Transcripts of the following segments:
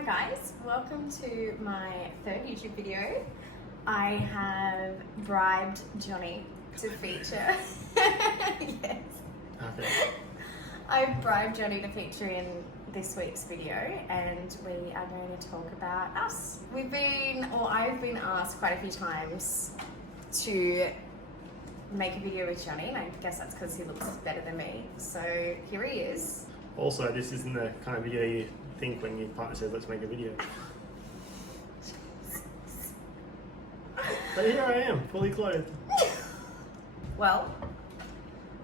Hi guys, welcome to my third YouTube video. I have bribed Johnnie to feature. Yes. Okay. I've bribed Johnnie to feature in this week's video, and we are going to talk about us. I've been asked quite a few times to make a video with Johnnie, and I guess that's because he looks better than me. So here he is. Also, this isn't the kind of video you think when your partner says, let's make a video. But here I am, fully clothed. Well,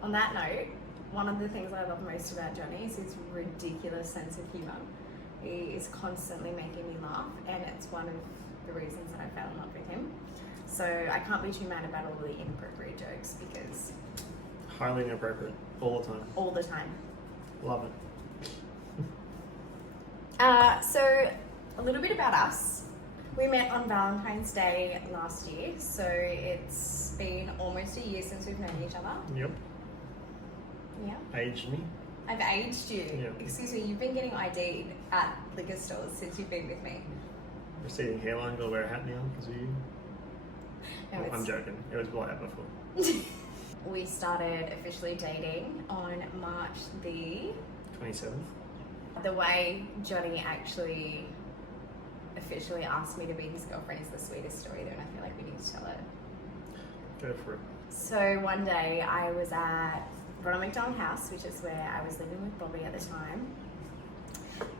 on that note, one of the things I love most about Johnnie is his ridiculous sense of humour. He is constantly making me laugh, and it's one of the reasons that I fell in love with him. So I can't be too mad about all the inappropriate jokes because... Highly inappropriate, all the time. All the time. Love it. So a little bit about us. We met on Valentine's Day last year, so it's been almost a year since we've known each other. Yep. Yeah. Aged me. I've aged you. Yep. Excuse me, you've been getting ID'd at liquor stores since you've been with me. Receding hairline, gotta wear a hat now because of you. No, well, I'm joking. It was like that before. We started officially dating on March the 27th. The way Johnnie actually officially asked me to be his girlfriend is the sweetest story though, and I feel like we need to tell it. Go for it. So one day I was at Ronald McDonald House, which is where I was living with Bobbi at the time,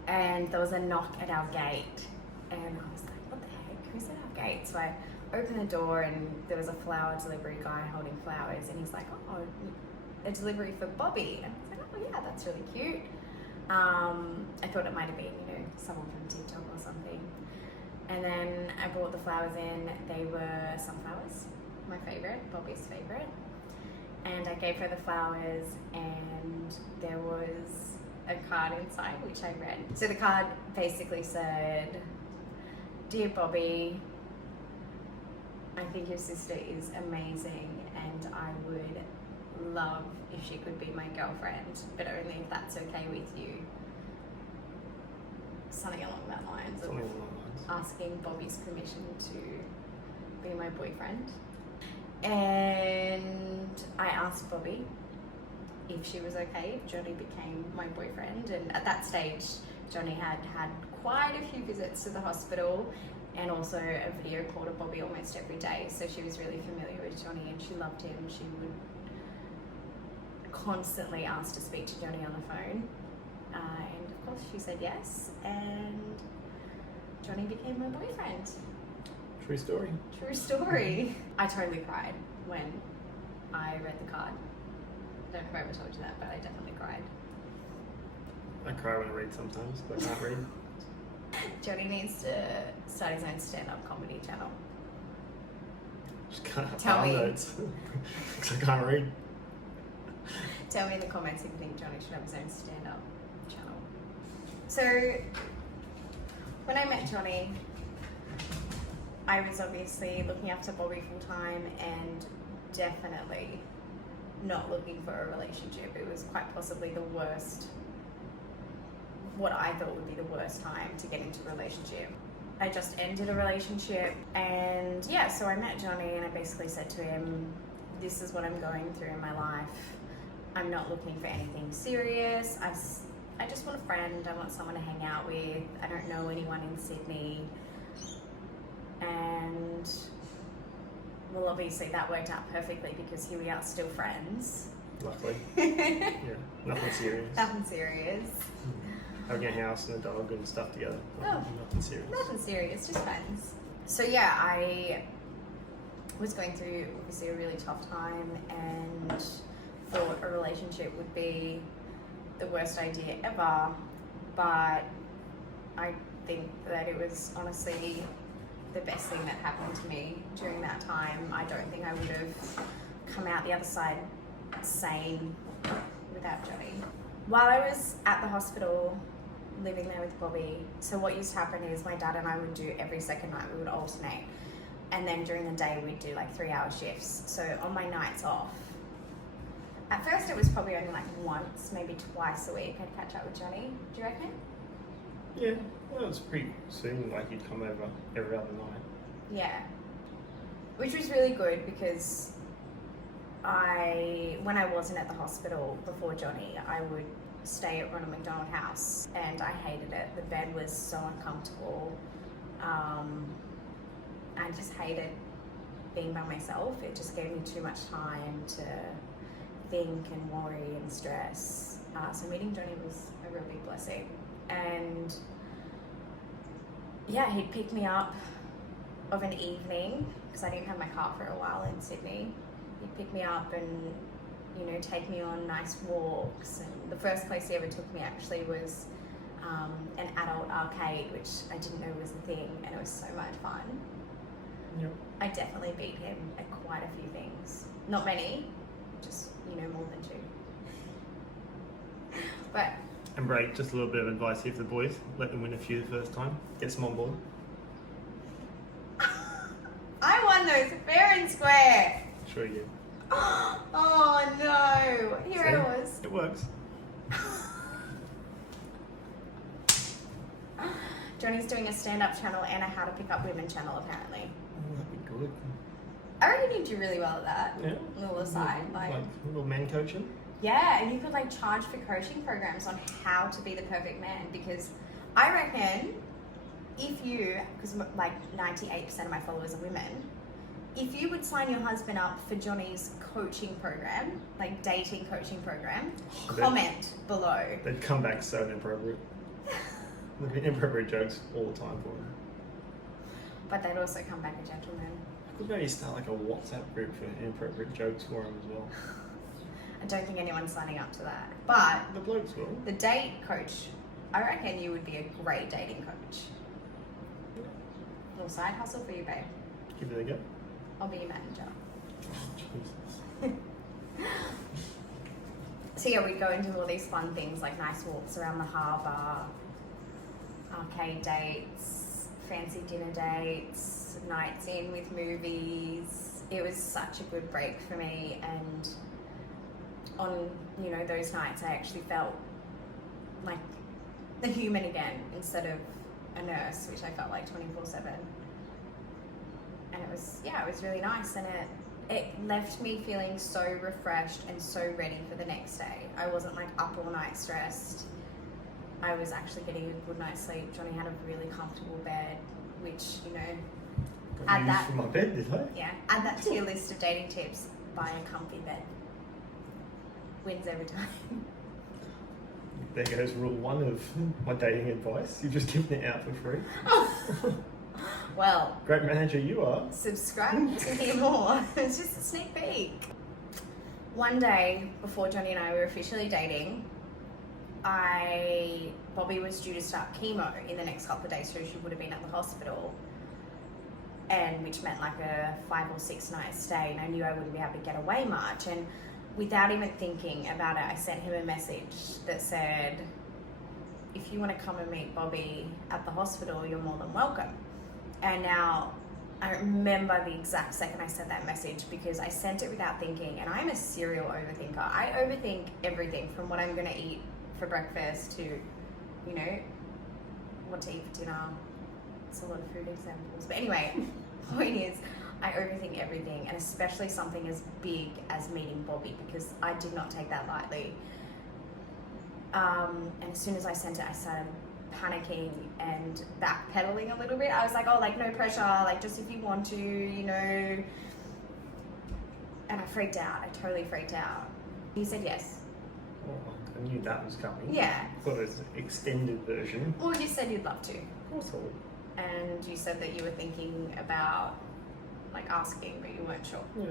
and there was a knock at our gate, and I was like, what the heck, who's at our gate? So I opened the door and there was a flower delivery guy holding flowers, and he's like, oh, a delivery for Bobbi. And I was like, oh yeah, that's really cute. I thought it might have been, someone from TikTok or something. And then I brought the flowers in. They were sunflowers, my favorite, Bobbi's favorite. And I gave her the flowers, and there was a card inside which I read. So the card basically said, "Dear Bobbi, I think your sister is amazing, and I would love if she could be my girlfriend, but only if that's okay with you." Something along that lines of asking Bobbi's permission to be my boyfriend. And I asked Bobbi if she was okay if Johnnie became my boyfriend, and at that stage Johnnie had had quite a few visits to the hospital and also a video call to Bobbi almost every day, so she was really familiar with Johnnie and she loved him. She would constantly ask to speak to Johnnie on the phone, and of course she said yes, and Johnnie became my boyfriend. True story. True story. I totally cried when I read the card. I don't know if I ever told you that, but I definitely cried. I cry when I read sometimes, but I can't read. Johnnie needs to start his own stand-up comedy channel. Just can't Tell me. Notes. I can't read. Tell me in the comments if you think Johnnie should have his own stand-up channel. So, when I met Johnnie, I was obviously looking after Bobbi full-time and definitely not looking for a relationship. It was quite possibly the worst, what I thought would be the worst time to get into a relationship. I just ended a relationship, and yeah, so I met Johnnie and I basically said to him, this is what I'm going through in my life. I'm not looking for anything serious. I just want a friend. I want someone to hang out with. I don't know anyone in Sydney. And well, obviously that worked out perfectly because here we are still friends. Luckily. Yeah, nothing serious. Nothing serious. Having a house and a dog and stuff together. Nothing serious. Nothing serious, just friends. So yeah, I was going through obviously a really tough time and thought a relationship would be the worst idea ever, but I think that it was honestly the best thing that happened to me during that time. I don't think I would have come out the other side sane without Johnnie. While I was at the hospital living there with Bobbi, so what used to happen is my dad and I would do every second night, we would alternate, and then during the day we'd do like 3-hour shifts. So on my nights off, at first it was probably only like once, maybe twice a week I'd catch up with Johnnie. Do you reckon? Yeah, well, it was pretty soon, like you'd come over every other night. Yeah. Which was really good because when I wasn't at the hospital before Johnnie, I would stay at Ronald McDonald House and I hated it. The bed was so uncomfortable. I just hated being by myself. It just gave me too much time to think and worry and stress. So meeting Johnnie was a real big blessing. And yeah, he'd pick me up of an evening because I didn't have my car for a while in Sydney. He'd pick me up and, you know, take me on nice walks. And the first place he ever took me actually was an adult arcade, which I didn't know was a thing, and it was so much fun. Yep. I definitely beat him at quite a few things. Not many, just, you know, more than 2. But And break, just a little bit of advice here for the boys. Let them win a few the first time. Get some on board. I won those fair and square. Sure you did. Oh no, here See? I was. It works. Johnny's doing a stand-up channel and a how to pick up women channel apparently. Oh, that'd be good. I reckon you'd do really well at that. Yeah. Little aside, like a little man coaching. yeah, and you could like charge for coaching programs on how to be the perfect man, because I reckon if you, because like 98% of my followers are women, if you would sign your husband up for Johnny's coaching program, like dating coaching program, comment below. They'd come back so inappropriate. There'd be inappropriate jokes all the time for them. But they'd also come back a gentleman. I could maybe start like a WhatsApp group for inappropriate jokes for them as well. I don't think anyone's signing up to that. But The blokes will. the date coach, I reckon you would be a great dating coach. Little side hustle for you, babe. Give it a go. I'll be your manager. Jesus. So yeah, we'd go and do all these fun things like nice walks around the harbour, arcade dates, fancy dinner dates, nights in with movies. It was such a good break for me, and on, you know, those nights I actually felt like a human again instead of a nurse, which I felt like 24/7. And it was, yeah, it was really nice, and it left me feeling so refreshed and so ready for the next day. I wasn't like up all night stressed. I was actually getting a good night's sleep. Johnnie had a really comfortable bed, which, you know, Got add used that, for my bed, did I? yeah, add that to your list of dating tips. Buy a comfy bed. Wins every time. There goes rule 1 of my dating advice. You've just given it out for free. Well, Great manager you are. subscribe to hear more. It's just a sneak peek. One day before Johnnie and I were officially dating, Bobbi was due to start chemo in the next couple of days, so she would have been at the hospital, and which meant like a 5 or 6 night stay, and I knew I wouldn't be able to get away much. And without even thinking about it, I sent him a message that said, if you want to come and meet Bobbi at the hospital, you're more than welcome. And now I remember the exact second I sent that message, because I sent it without thinking, and I'm a serial overthinker. I overthink everything from what I'm going to eat for breakfast to, you know, what to eat for dinner. It's a lot of food examples. But anyway, point is, I overthink everything, and especially something as big as meeting Bobbi, because I did not take that lightly. And as soon as I sent it, I started panicking and backpedaling a little bit. I was like, oh, like no pressure, like just if you want to, you know. And I freaked out. I totally freaked out. He said yes. Oh, I knew that was coming. Yeah. I thought it was an extended version. Well, you said you'd love to. Of course I would. And you said that you were thinking about like asking, but you weren't sure. Yeah.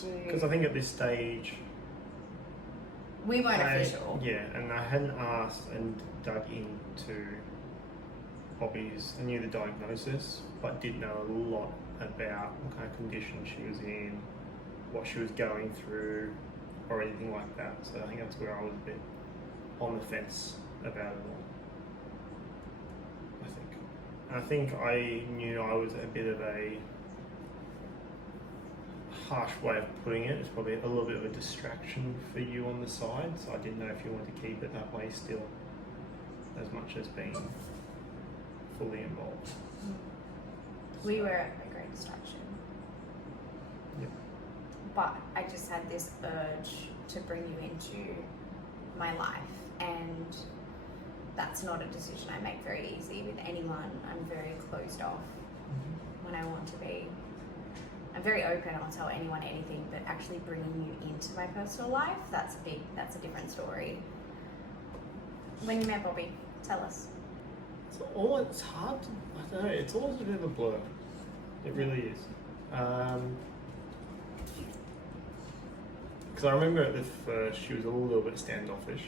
Do Because I think at this stage, we weren't official. Yeah, and I hadn't asked and dug into Bobbi's. I knew the diagnosis, but didn't know a lot about what kind of condition she was in, what she was going through, or anything like that. So I think that's where I was a bit on the fence about it all. I think I knew I was a bit of a harsh way of putting it. It's probably a little bit of a distraction for you on the side, so I didn't know if you wanted to keep it that way still. as much as being fully involved. We were a great distraction. Yep. But I just had this urge to bring you into my life, and that's not a decision I make very easy with anyone. I'm very closed off when I want to be. I'm very open, I'll tell anyone anything, but actually bringing you into my personal life, that's a different story. When you met Bobbi, tell us. It's hard to, I don't know, it's always a bit of a blur. It really is. Because I remember at the first, she was a little bit standoffish.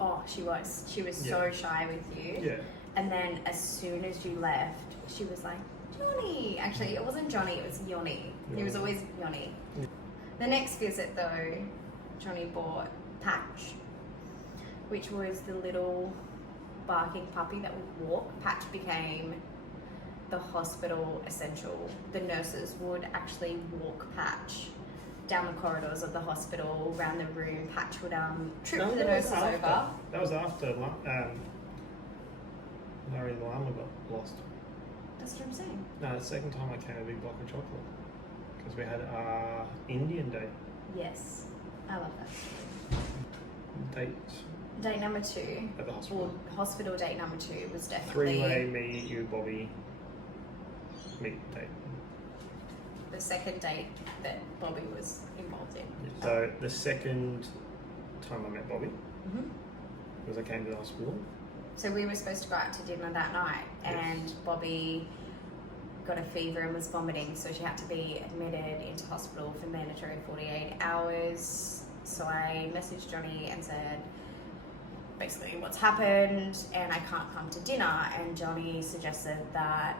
Oh, she was. She was Yeah. so shy with you. Yeah. And then as soon as you left, she was like, Johnnie. Actually, it wasn't Johnnie, it was Johnnie. He was always Johnnie. Yeah. The next visit though, Johnnie bought Patch, which was the little barking puppy that would walk. Patch became the hospital essential. The nurses would actually walk Patch down the corridors of the hospital, around the room. Patch would trip the nurses over. That was after Larry the llama got lost. That's what I'm saying. No, the second time I came a big block of chocolate. Because we had our Indian date. Yes, I love that. Date Date number 2, at the hospital. well, hospital date number 2 was definitely Three-way, me, you, Bobbi, meet date. the second date that Bobbi was involved in. So the second time I met Bobbi hmm was I came to the hospital. So we were supposed to go out to dinner that night, and Yes. Bobbi got a fever and was vomiting, so she had to be admitted into hospital for mandatory 48 hours. So I messaged Johnnie and said, basically, what's happened, and I can't come to dinner. And Johnnie suggested that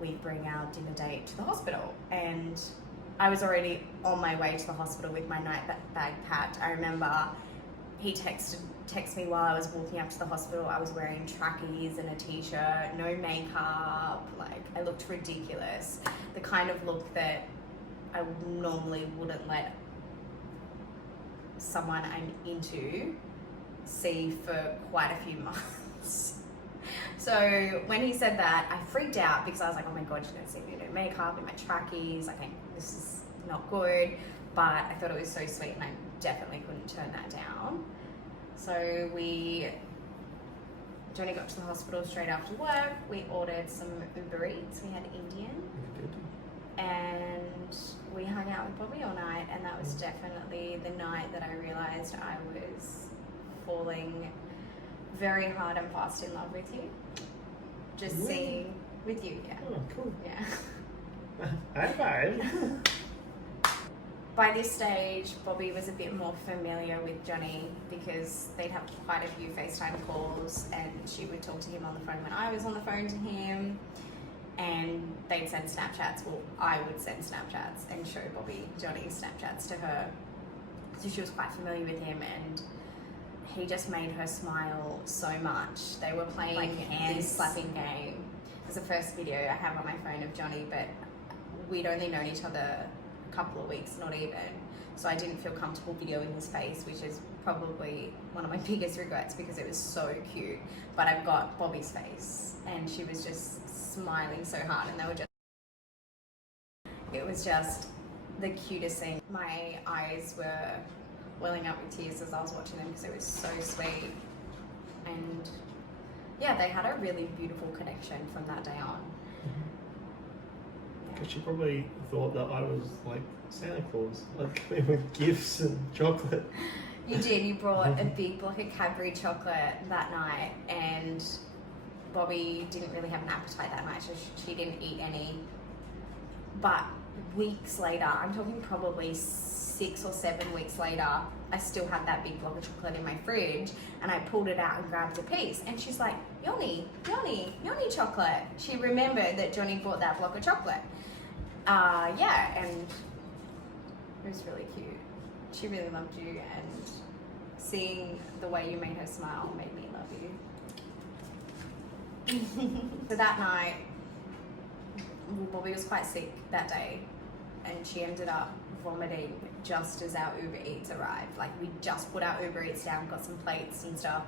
we bring our dinner date to the hospital. And I was already on my way to the hospital with my night bag packed. I remember he texted me while I was walking up to the hospital. I was wearing trackies and a t-shirt, no makeup, like I looked ridiculous. The kind of look that I normally wouldn't let someone I'm into see for quite a few months. So when he said that, I freaked out because I was like, oh my God, she's gonna see me in no makeup, in my trackies, like this is not good. But I thought it was so sweet, and I definitely couldn't turn that down. So Johnnie got to the hospital straight after work. We ordered some Uber Eats. We had Indian, and we hung out with Bobbi all night. And that was definitely the night that I realized I was falling very hard and fast in love with you. Just Really? seeing with you, yeah. Oh, cool. Yeah. High five. By this stage, Bobbi was a bit more familiar with Johnnie because they'd have quite a few FaceTime calls, and she would talk to him on the phone when I was on the phone to him, and they'd send Snapchats. Well, I would send Snapchats and show Bobbi Johnnie's Snapchats to her. So she was quite familiar with him, and he just made her smile so much. They were playing like hand slapping game. It was the first video I have on my phone of Johnnie, but we'd only known each other couple of weeks, not even. So I didn't feel comfortable videoing his face, which is probably one of my biggest regrets because it was so cute. But I've got Bobbi's face, and she was just smiling so hard, and it was just the cutest thing. My eyes were welling up with tears as I was watching them because it was so sweet. And yeah, they had a really beautiful connection from that day on. Because she probably thought that I was like Santa Claus, like coming with gifts and chocolate. You did. You brought a big block of Cadbury chocolate that night, and Bobbi didn't really have an appetite that night, so she didn't eat any. But weeks later, I'm talking probably 6 or 7 weeks later, I still had that big block of chocolate in my fridge, and I pulled it out and grabbed a piece, and she's like, Johnnie chocolate. She remembered that Johnnie bought that block of chocolate. Yeah, and it was really cute. She really loved you, and seeing the way you made her smile made me love you. So that night, Bobbi was quite sick that day, and she ended up vomiting just as our Uber Eats arrived. Like, we just put our Uber Eats down, got some plates and stuff,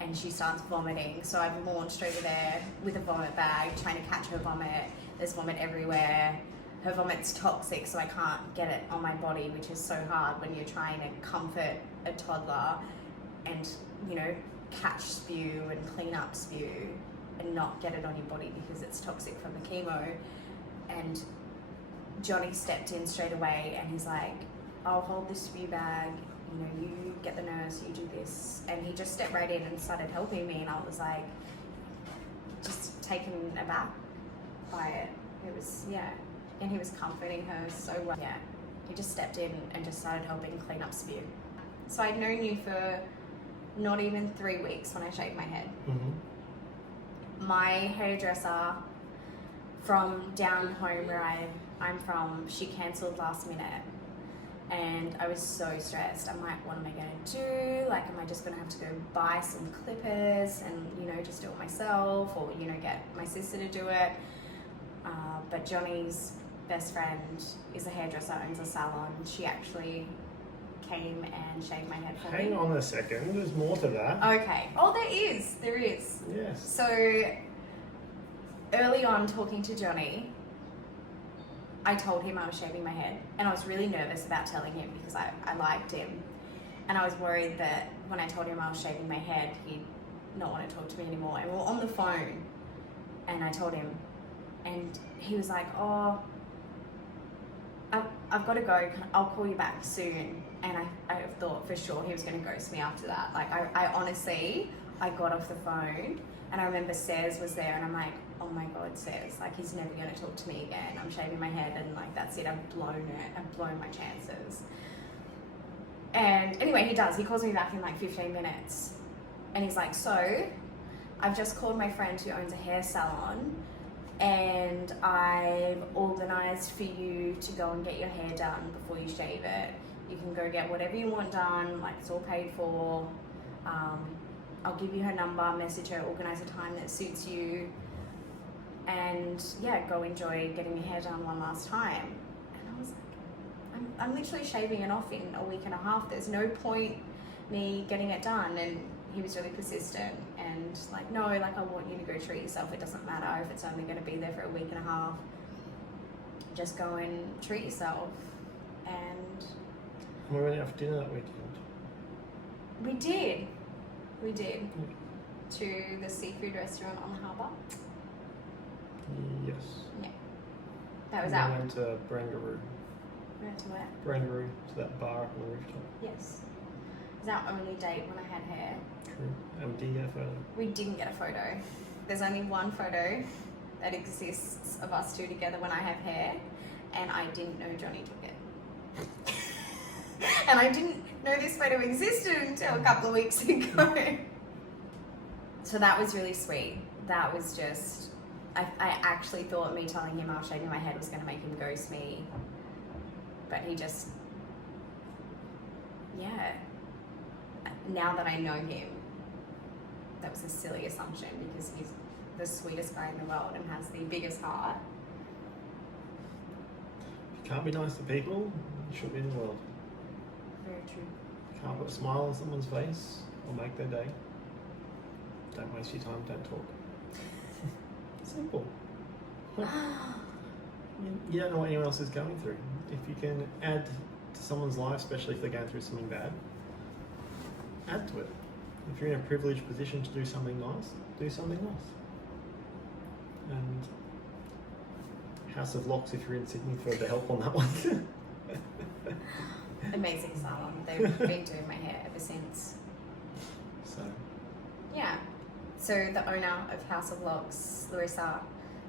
and she starts vomiting. So I've launched over there with a vomit bag, trying to catch her vomit. There's vomit everywhere. Her vomit's toxic, so I can't get it on my body, which is so hard when you're trying to comfort a toddler and, you know, catch spew and clean up spew and not get it on your body because it's toxic from the chemo. And Johnnie stepped in straight away and he's like, I'll hold this spew bag, you know, you get the nurse, you do this. And he just stepped right in and started helping me, and I was like, just taken aback by it. It was, yeah. And he was comforting her so well. Yeah, he just stepped in and just started helping clean up spew. So I'd known you for not even 3 weeks when I shaved my head. Mm-hmm. My hairdresser from down home where I'm from, she cancelled last minute. And I was so stressed. I'm like, what am I going to do? Like, am I just going to have to go buy some clippers and, you know, just do it myself, or, you know, get my sister to do it? But Johnny's best friend is a hairdresser, owns a salon. She actually came and shaved my head for me. Hang on a second, there's more to that. Okay. Oh, there is. Yes. So, early on talking to Johnnie, I told him I was shaving my head, and I was really nervous about telling him because I liked him, and I was worried that when I told him I was shaving my head, he'd not want to talk to me anymore. And we were on the phone, and I told him, and he was like, oh, I've got to go, I'll call you back soon. And I thought for sure he was going to ghost me after that. Like, I honestly, I got off the phone, and I remember Sez was there, and I'm like, oh my God, Sez, like, he's never going to talk to me again. I'm shaving my head, and like, that's it, I've blown it, I've blown my chances. And anyway, he does, he calls me back in like 15 minutes, and he's like, so, I've just called my friend who owns a hair salon, and I've organised for you to go and get your hair done before you shave it. You can go get whatever you want done, like, it's all paid for. I'll give you her number, message her, organise a time that suits you, and yeah, go enjoy getting your hair done one last time. And I was like, I'm literally shaving it off in a week and a half. There's no point me getting it done. And he was really persistent and like, no, like, I want you to go treat yourself. It doesn't matter if it's only going to be there for a week and a half. Just go and treat yourself. And we went out for dinner that weekend. We did. To the seafood restaurant on the harbour. Yes. Yeah. That was We out. went to Barangaroo. We went to where? Barangaroo, to that bar up on the rooftop. Yes. It was our only date when I had hair. True. And did you get a photo? We didn't get a photo. There's only one photo that exists of us two together when I have hair, and I didn't know Johnnie took it. And I didn't know this photo existed until a couple of weeks ago. So that was really sweet. That was just, I actually thought me telling him I was shaving my head was going to make him ghost me. But he just, yeah. Now that I know him, that was a silly assumption because he's the sweetest guy in the world and has the biggest heart. If you can't be nice to people, you shouldn't be in the world. Very true. Can't put a smile on someone's face or make their day. Don't waste your time, don't talk. Simple. You don't know what anyone else is going through. If you can add to someone's life, especially if they're going through something bad, add to it. If you're in a privileged position to do something nice, do something nice. And House of Locks, if you're in Sydney, for the help on that one. Amazing salon. They've been doing my hair ever since. So, yeah. So the owner of House of Locks, Larissa,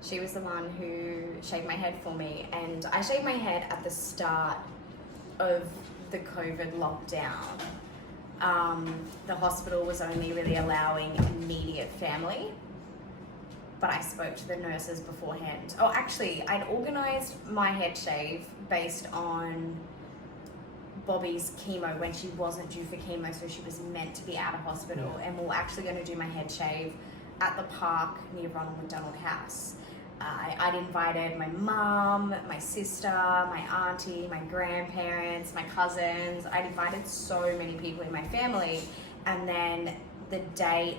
she was the one who shaved my head for me, and I shaved my head at the start of the COVID lockdown. The hospital was only really allowing immediate family, but I spoke to the nurses beforehand. Oh, actually, I'd organised my head shave based on Bobbi's chemo when she wasn't due for chemo, so she was meant to be out of hospital. Yeah. And we were actually going to do my head shave at the park near Ronald McDonald House. I'd invited my mum, my sister, my auntie, my grandparents, my cousins. I'd invited so many people in my family, and then the day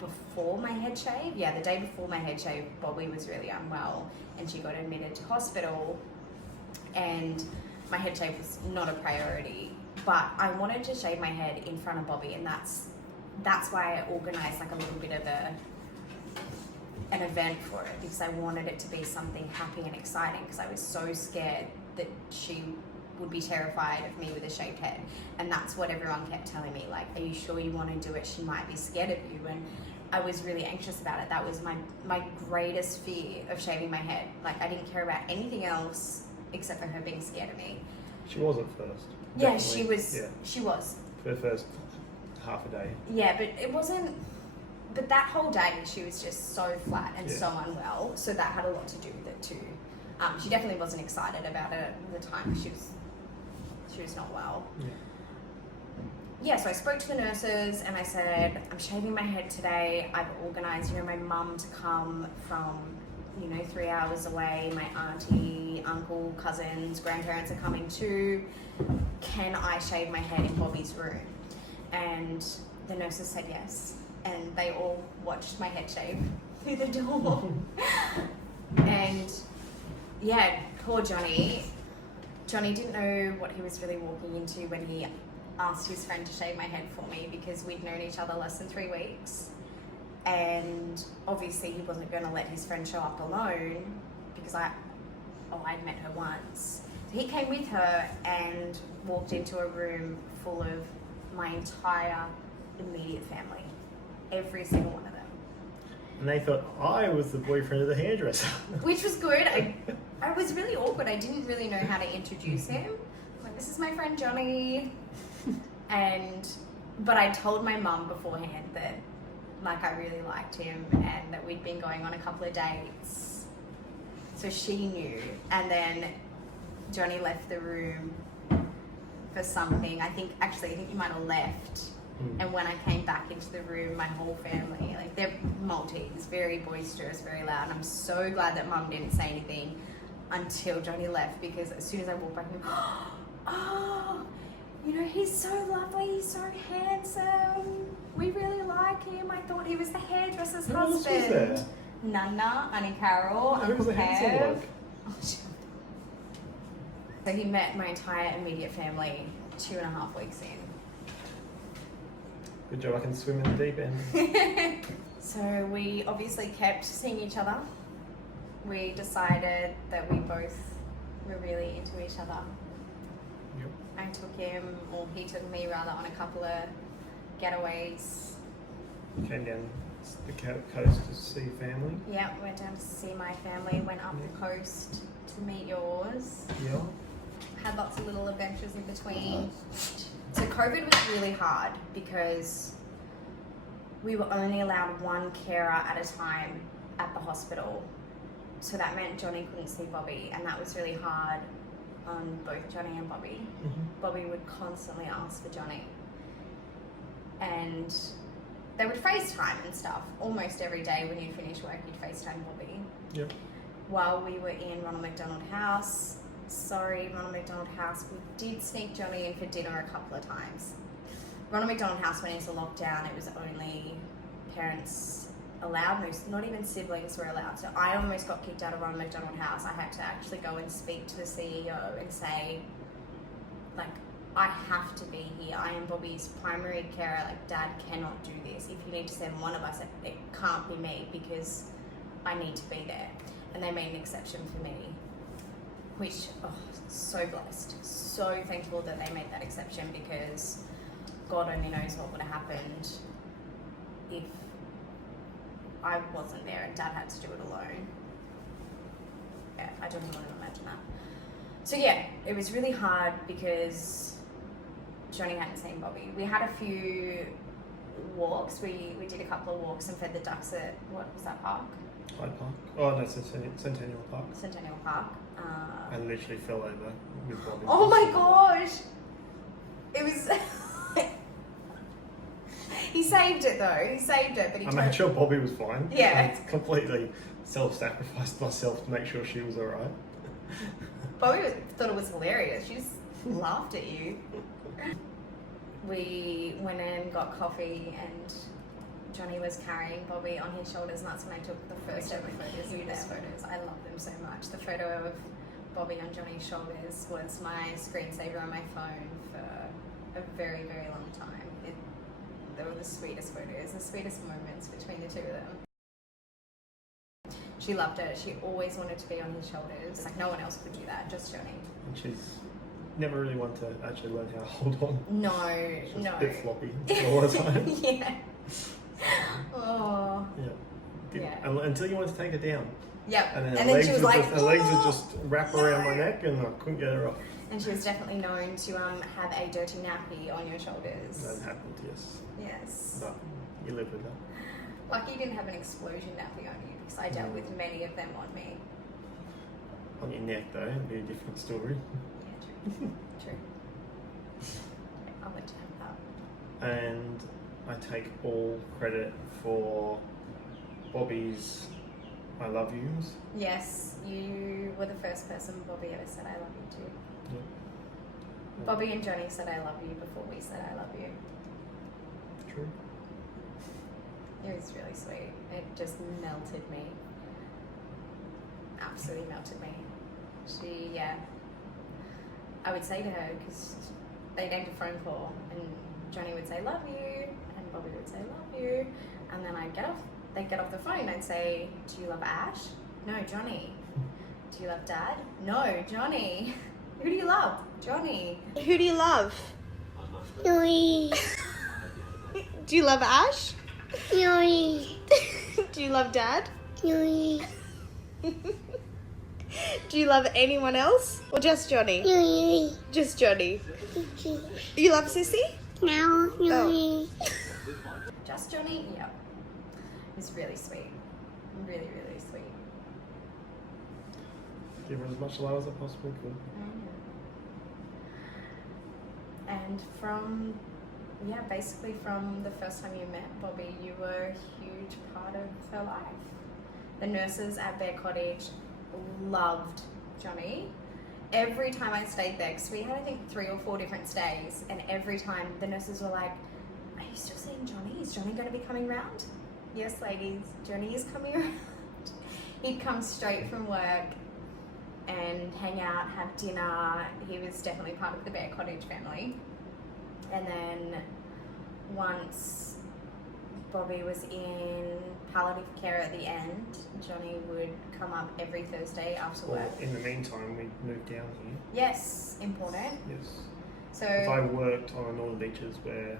before my head shave, the day before my head shave, Bobbi was really unwell and she got admitted to hospital, and my head shave was not a priority, but I wanted to shave my head in front of Bobbi, and that's why I organised like a little bit of an event for it, because I wanted it to be something happy and exciting, because I was so scared that she would be terrified of me with a shaved head. And that's what everyone kept telling me, like, are you sure you want to do it? She might be scared of you. And I was really anxious about it. That was my greatest fear of shaving my head. Like, I didn't care about anything else except for her being scared of me. She was at first. Yeah, Definitely. she was. Yeah. She was. For the first half a day. Yeah, but it wasn't. But that whole day, she was just so flat and so unwell. So that had a lot to do with it too. She definitely wasn't excited about it at the time. She was not well. Yeah, so I spoke to the nurses and I said, I'm shaving my head today. I've organised, my mum to come from, 3 hours away. My auntie, uncle, cousins, grandparents are coming too. Can I shave my head in Bobbi's room? And the nurses said yes. And they all watched my head shave through the door. And yeah, poor Johnny. Johnny didn't know what he was really walking into when he asked his friend to shave my head for me, because we'd known each other less than 3 weeks. And obviously he wasn't going to let his friend show up alone, because I'd met her once. So he came with her and walked into a room full of my entire immediate family. Every single one of them. And they thought I was the boyfriend of the hairdresser. Which was good. I was really awkward. I didn't really know how to introduce him. Like, this is my friend Johnny. But I told my mum beforehand that, like, I really liked him and that we'd been going on a couple of dates. So she knew. And then Johnny left the room for something. I think he might have left. And when I came back into the room, my whole family, like, they're Maltese, very boisterous, very loud. And I'm so glad that Mum didn't say anything until Johnny left, because as soon as I walked back in, oh, he's so lovely, he's so handsome. We really like him. I thought he was the hairdresser's husband. Who else was there? Nana, Auntie Carol, Who was Uncle the handsome Kev. bloke? So he met my entire immediate family 2.5 weeks in. Good job, I can swim in the deep end. So we obviously kept seeing each other. We decided that we both were really into each other. Yep. I took him, or he took me rather, on a couple of getaways. Came down the coast to see family. Yeah, went down to see my family, went up the coast to meet yours. Yeah. Had lots of little adventures in between. So COVID was really hard because we were only allowed one carer at a time at the hospital. So that meant Johnnie couldn't see Bobbi, and that was really hard on both Johnnie and Bobbi. Bobbi would constantly ask for Johnnie. And they would FaceTime and stuff. Almost every day when you'd finish work, you'd FaceTime Bobbi. Yep. While we were in Ronald McDonald House, Ronald McDonald House, we did sneak Johnnie in for dinner a couple of times. Ronald McDonald House went into lockdown. It was only parents allowed, not even siblings were allowed. So I almost got kicked out of Ronald McDonald House. I had to actually go and speak to the CEO and say, like, I have to be here. I am Bobbi's primary carer. Like, Dad cannot do this. If you need to send one of us, it can't be me, because I need to be there. And they made an exception for me, which, so blessed. So thankful that they made that exception, because God only knows what would have happened if I wasn't there and Dad had to do it alone. Yeah, I don't even want to imagine that. So yeah, it was really hard because Johnnie hadn't seen Bobbi. We had a few walks. We did a couple of walks and fed the ducks at, what was that park? Hyde Park. Oh no, it's Centennial Park. Centennial Park. I literally fell over with Bobbi. Oh my gosh! It was... He saved it though. He saved it, but he I made sure Bobbi was fine. Yeah. I completely self-sacrificed myself to make sure she was alright. Bobbi thought it was hilarious. She just laughed at you. we went and got coffee, and Johnnie was carrying Bobbi on his shoulders, and that's when I took the first ever photos of their photos. I love them so much. The photo of Bobbi on Johnnie's shoulders was my screensaver on my phone for a very, very long time. They were the sweetest photos, the sweetest moments between the two of them. She loved it. She always wanted to be on his shoulders. Like, no one else could do that, just Johnnie. And she's never really wanted to actually learn how to hold on. No, She's no. a bit floppy all the time. Yeah. Oh. Yeah. Until you wanted to take her down. Yep. And then she was like, her legs would just wrap around my neck, and I couldn't get her off. And she was definitely known to have a dirty nappy on your shoulders. That happened, yes. Yes. But you live with that. Lucky you didn't have an explosion nappy on you, because I dealt with many of them on me. On your neck, though, it'd be a different story. Yeah, true. True. I'll let you have that. And I take all credit for Bobbi's I love yous. Yes, you were the first person Bobbi ever said I love you to. Yeah. Bobbi and Johnnie said I love you before we said I love you. True. It was really sweet. It just melted me. Absolutely melted me. I would say to her, because they named a phone call, and Johnnie would say love you, and Bobbi would say love you, and then they'd get off the phone, I'd say, do you love Ash? No, Johnnie. Do you love Dad? No, Johnnie. Who do you love? Johnnie. Who do you love? Johnnie. Do you love Ash? Johnnie. Do you love Dad? Johnnie. Do you love anyone else? Or just Johnnie? Johnnie. Just Johnnie. You love Sissy? No, Johnnie. Just Johnnie? Yeah. It was really sweet. Really, really sweet. Give her as much love as I possibly could. And basically from the first time you met Bobbi, you were a huge part of her life. The nurses at Bear Cottage loved Johnnie. Every time I stayed there, because we had I think 3 or 4 different stays, and every time the nurses were like, are you still seeing Johnnie? Is Johnnie going to be coming round? Yes, ladies, Johnnie is coming around. He'd come straight from work and hang out, have dinner. He was definitely part of the Bear Cottage family. And then once Bobbi was in palliative care at the end, Johnnie would come up every Thursday after Well, work. in the meantime, we moved down here. Yes, important. Yes. So If I worked on the Northern Beaches where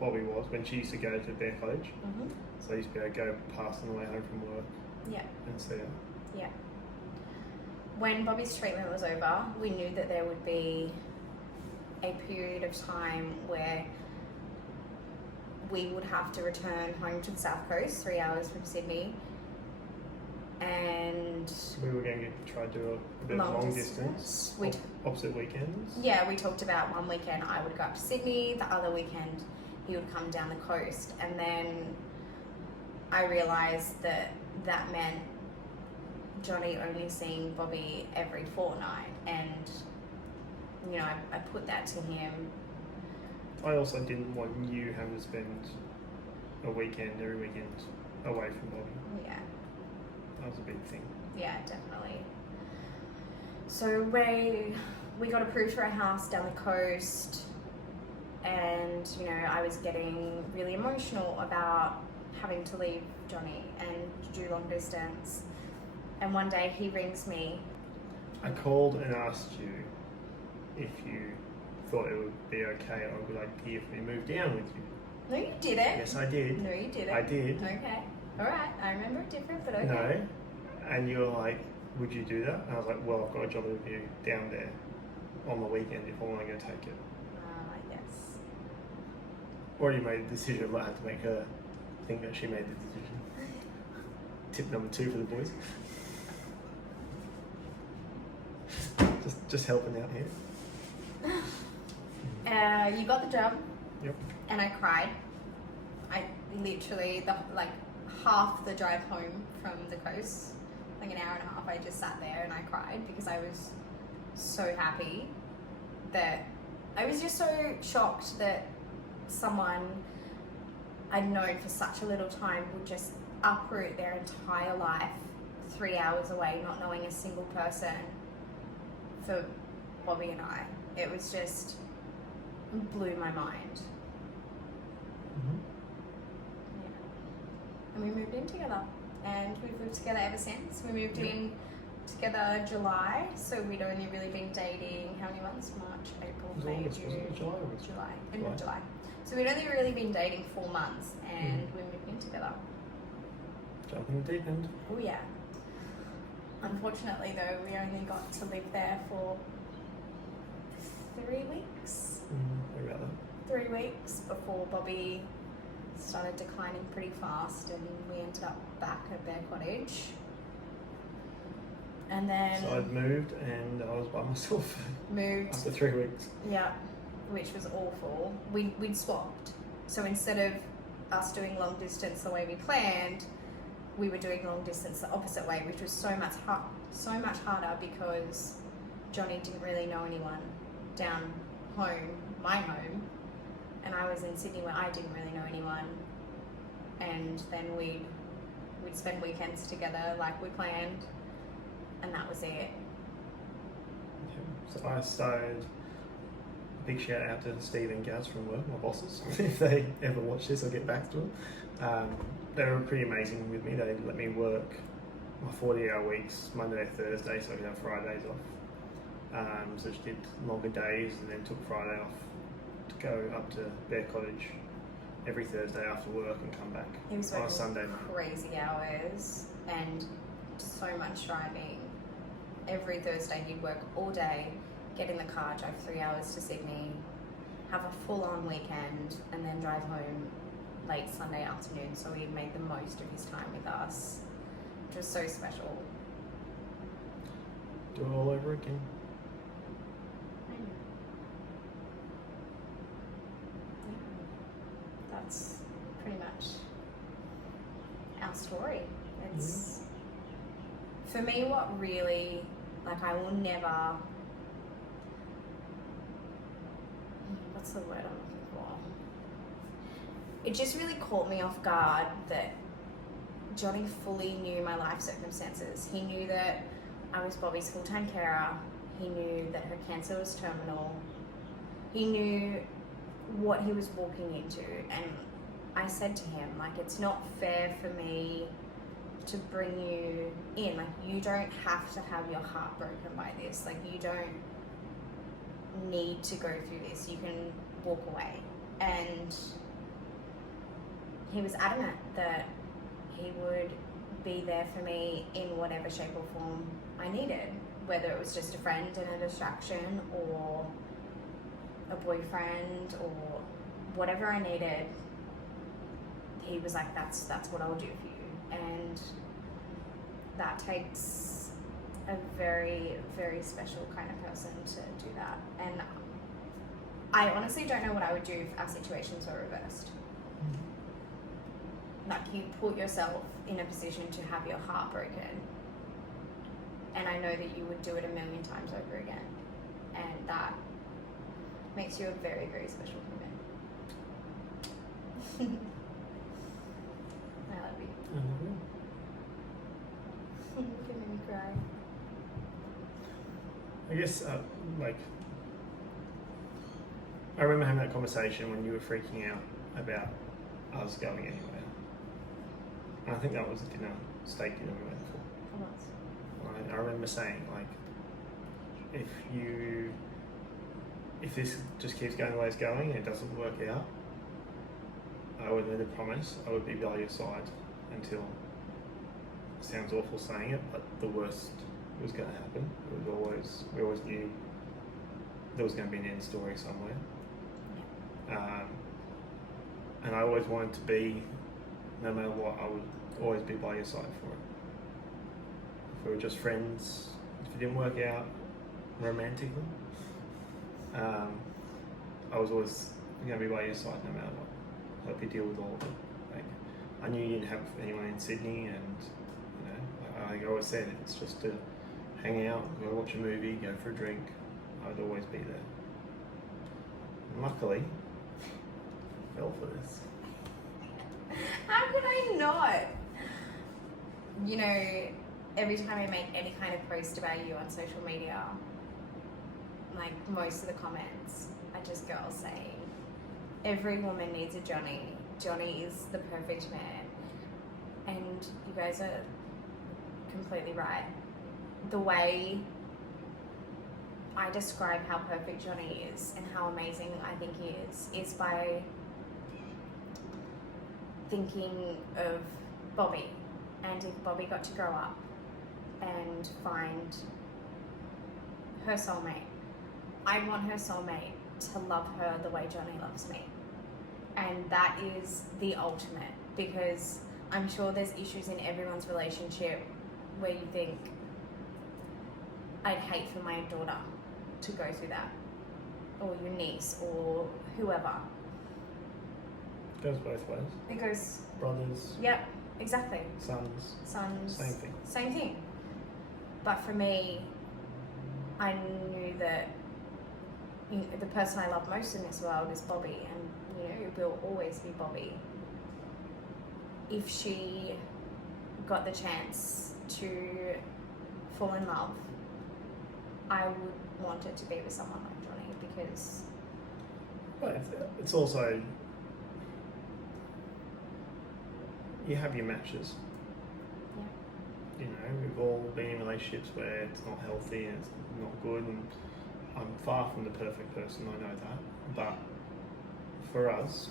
Bobbi was, when she used to go to Bear Cottage, Mhm. so I used to be able to go past on the way home from work Yeah, and see her. yeah. When Bobbi's treatment was over, we knew that there would be a period of time where we would have to return home to the South Coast, 3 hours from Sydney, and So we were going to try to do a bit of long distance, opposite weekends. yeah, we talked about one weekend I would go up to Sydney, the other weekend he would come down the coast, and then I realised that that meant Johnnie only seeing Bobbi every fortnight, and you know, I put that to him. I also didn't want you having to spend a weekend, every weekend, away from Bobbi. Yeah, That was a big thing. yeah, definitely. So we got approved for a house down the coast, and you know, I was getting really emotional about having to leave Johnnie and do long distance. And one day he rings me. I called and asked you if you thought it would be okay or a good idea for me to move down with you. No, you didn't. Yes, I did. No, you didn't. I did. Okay. All right. I remember it different, but okay. No. And you were like, would you do that? And I was like, well, I've got a job interview down there on the weekend if I want to go take it. Yes. Already made a decision, but I had to make her think that she made the decision. Tip number 2 for the boys. Just helping out here. You got the job. Yep. And I cried. I literally, half the drive home from the coast, like an hour and a half, I just sat there and I cried because I was so happy that I was just so shocked that someone I'd known for such a little time would just uproot their entire life 3 hours away, not knowing a single person, for Bobbi and I. It was just, blew my mind. Mm-hmm. Yeah. And we moved in together, and we've lived together ever since. We moved in together July, so we'd only really been dating how many months? March, April, Was it May, August, June, wasn't it? July or August? July, end of July. So we'd only really been dating 4 months, and we moved in together. Jumping the deep end. Oh yeah. Unfortunately though, we only got to live there for 3 weeks. Maybe about that. 3 weeks before Bobbi started declining pretty fast, and we ended up back at Bear Cottage. And then So I'd moved and I was by myself moved, after 3 weeks. yeah, which was awful. We'd swapped. So instead of us doing long distance the way we planned, we were doing long distance the opposite way, which was so much harder because Johnnie didn't really know anyone down home, my home, and I was in Sydney where I didn't really know anyone. And then we'd spend weekends together like we planned, and that was it. Yeah. So I started, big shout out to Steve and Gaz from work, my bosses. If they ever watch this, I'll get back to them. They were pretty amazing with me. They let me work my 40-hour weeks, Monday to Thursday, so I could have Fridays off. So just did longer days and then took Friday off to go up to Bear Cottage every Thursday after work and come back He was on a working Sunday. crazy hours and so much driving. Every Thursday he'd work all day, get in the car, drive 3 hours to Sydney, have a full-on weekend, and then drive home late Sunday afternoon. So he made the most of his time with us, which was so special. Do it all over again. That's pretty much our story. It's for me what really, like, I will never, what's the word I'm looking for? It just really caught me off guard that Johnnie fully knew my life circumstances. He knew that I was Bobbi's full-time carer. He knew that her cancer was terminal. He knew what he was walking into, and I said to him, like, it's not fair for me to bring you in. Like, you don't have to have your heart broken by this. Like, you don't need to go through this. You can walk away. And he was adamant that he would be there for me in whatever shape or form I needed, whether it was just a friend and a distraction, or a boyfriend, or whatever I needed. He was like, that's what I'll do for you. And that takes a very, very special kind of person to do that. And I honestly don't know what I would do if our situations were reversed. Like, you put yourself in a position to have your heart broken, and I know that you would do it a million times over again, and that makes you a very, very special human. I love you. I love you. You can make me cry. I guess, like, I remember having that conversation when you were freaking out about us going anywhere. And I think that was a steak dinner we went for. I remember saying, like, if this just keeps going the way it's going and it doesn't work out, I would made a promise I would be by your side until, it sounds awful saying it, but the worst was going to happen. We always knew there was going to be an end story somewhere. And I always wanted to be, no matter what, I would always be by your side for it. If we were just friends, if it didn't work out romantically, I was always going to be by your side no matter what. Help you deal with all of it. Like, I knew you didn't have anyone in Sydney, and like I always said, it's just to hang out, go watch a movie, go for a drink. I would always be there. And luckily, fell for this. How could I not? You know, every time I make any kind of post about you on social media, like most of the comments are just girls saying, every woman needs a Johnnie. Johnnie is the perfect man. And you guys are completely right. The way I describe how perfect Johnnie is and how amazing I think he is by thinking of Bobbi. And if Bobbi got to grow up and find her soulmate, I want her soulmate to love her the way Johnnie loves me. And that is the ultimate, because I'm sure there's issues in everyone's relationship where you think, I'd hate for my daughter to go through that, or your niece, or whoever. Goes both ways. It goes, Brothers, yep, exactly. sons, Sons, same thing. Same thing. But for me, I knew that the person I love most in this world is Bobbi, and it will always be Bobbi. If she got the chance to fall in love, I would want it to be with someone like Johnnie, because But it's also, you have your matches. Yeah. We've all been in relationships where it's not healthy and it's not good, and I'm far from the perfect person, I know that. But for us,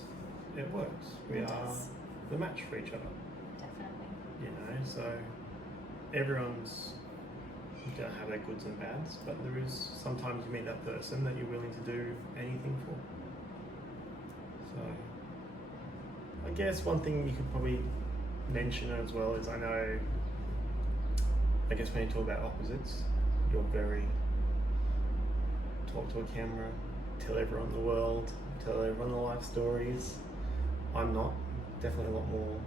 it works. We It are does. the match for each other. Definitely. So everyone's gonna have their goods and bads, but there is sometimes you meet that person that you're willing to do anything for. So I guess one thing you could probably mention as well is, I guess when you talk about opposites, you're very talk to a camera, tell everyone the world, tell everyone the life stories. I'm not, definitely a lot more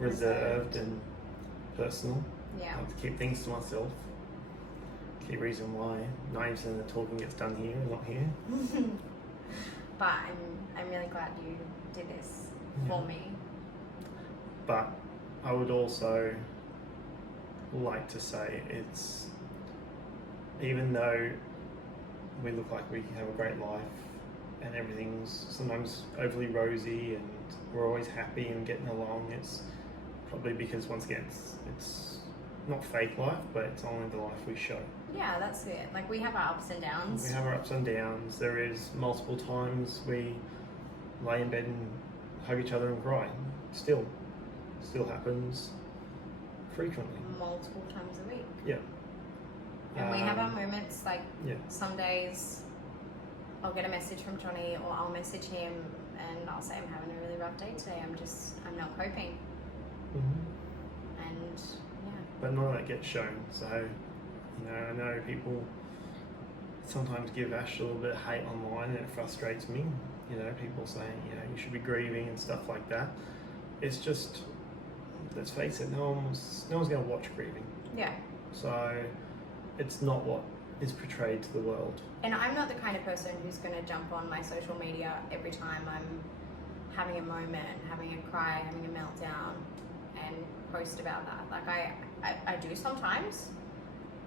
reserved and personal. Yeah. I like to keep things to myself. Key reason why 90% of the talking gets done here and not here. But I'm really glad you did this for me. But I would also like to say, it's, even though we look like we have a great life and everything's sometimes overly rosy and we're always happy and getting along, it's probably because, once again, it's not fake life, but it's only the life we show. Yeah, that's it. Like, we have our ups and downs. We have our ups and downs. There is multiple times we lay in bed and hug each other and cry. Still happens frequently. Multiple times a week. Yeah. And we have our moments, like, Yeah. some days I'll get a message from Johnnie, or I'll message him and I'll say, I'm having a really rough day today. I'm not coping. Mm-hmm. And yeah. But none of that gets shown. So, I know people sometimes give Ash a little bit of hate online, and it frustrates me. People saying, you should be grieving and stuff like that. It's just, let's face it, no one's going to watch grieving. Yeah. So it's not what is portrayed to the world. And I'm not the kind of person who's going to jump on my social media every time I'm having a moment, having a cry, having a meltdown, and post about that. Like, I do sometimes,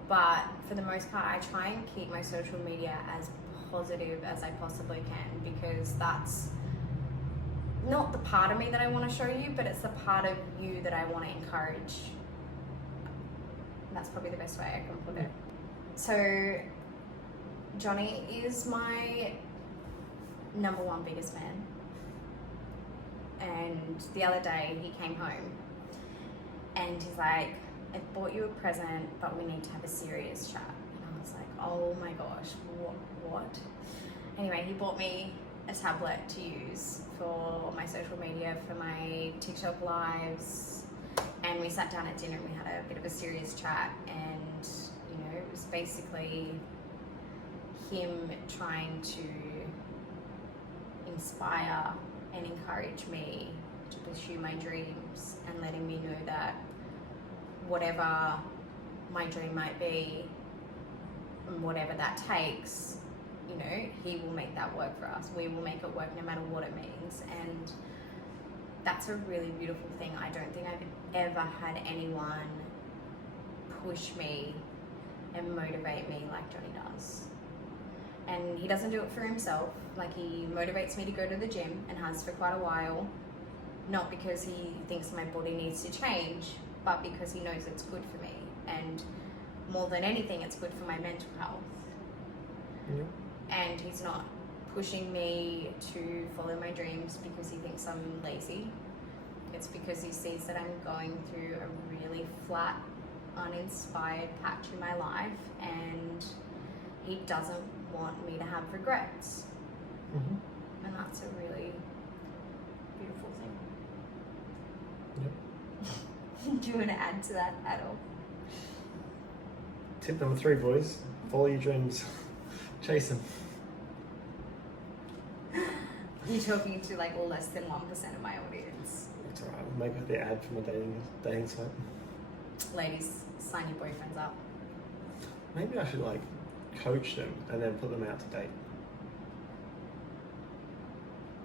but for the most part, I try and keep my social media as positive as I possibly can, because that's not the part of me that I want to show you, but it's the part of you that I want to encourage. That's probably the best way I can put it. So Johnnie is my number one biggest fan. And the other day he came home and he's like, I bought you a present, but we need to have a serious chat. And I was like, oh my gosh, what? Anyway, he bought me a tablet to use for my social media, for my TikTok lives, and we sat down at dinner and we had a bit of a serious chat, and it was basically him trying to inspire and encourage me to pursue my dreams, and letting me know that whatever my dream might be and whatever that takes, you know, he will make that work for us. We will make it work no matter what it means. And that's a really beautiful thing. I don't think I've ever had anyone push me and motivate me like Johnnie does. And he doesn't do it for himself. Like, he motivates me to go to the gym and has for quite a while. Not because he thinks my body needs to change, but because he knows it's good for me. And more than anything, it's good for my mental health. And he's not pushing me to follow my dreams because he thinks I'm lazy. It's because he sees that I'm going through a really flat, uninspired patch in my life, and he doesn't want me to have regrets. And that's a really beautiful thing. Do you want to add to that at all? Tip number 3, boys: follow your dreams, chase them. You're talking to like less than 1% of my audience. It's alright. We'll make the ad for my dating site. Ladies, sign your boyfriends up. Maybe I should like coach them and then put them out to date.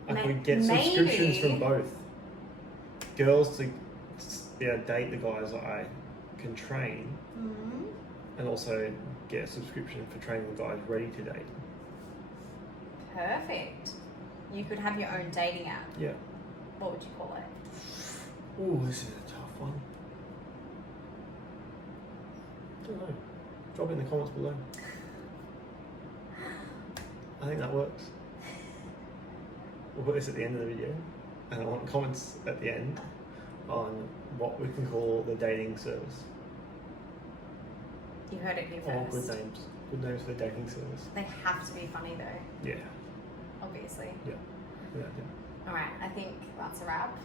I could get subscriptions from both. Girls to date the guys that I can train, and also get a subscription for training the guys ready to date. Perfect. You could have your own dating app. Yeah. What would you call it? Ooh, this is a tough one. I don't know. Drop it in the comments below. I think that works. We'll put this at the end of the video, and I want comments at the end on what we can call the dating service. You heard it here Or first. good names. Good names for the dating service. They have to be funny though, Yeah. obviously. Yeah. Yeah. Alright, I think that's a wrap.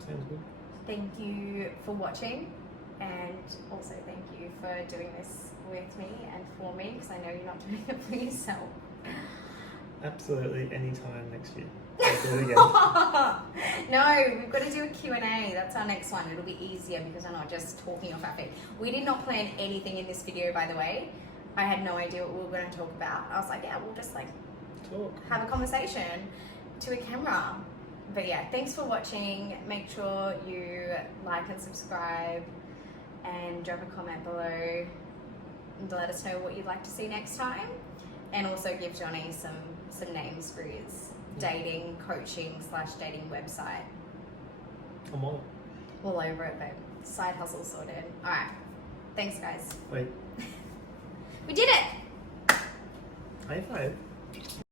Sounds good. Thank you for watching, and also thank you for doing this with me and for me, because I know you're not doing it for yourself. Absolutely, anytime next year. I'll do it again. No, we've got to do a Q&A. That's our next one. It'll be easier because I'm not just talking off our feet. We did not plan anything in this video, by the way. I had no idea what we were going to talk about. I was like, yeah, we'll just like have a conversation to a camera. But yeah, thanks for watching. Make sure you like and subscribe and drop a comment below and let us know what you'd like to see next time. And also give Johnnie some names for his dating coaching / dating website. I'm on it. All over it, babe. Side hustle sorted. All right. Thanks, guys. Wait. We did it! High five.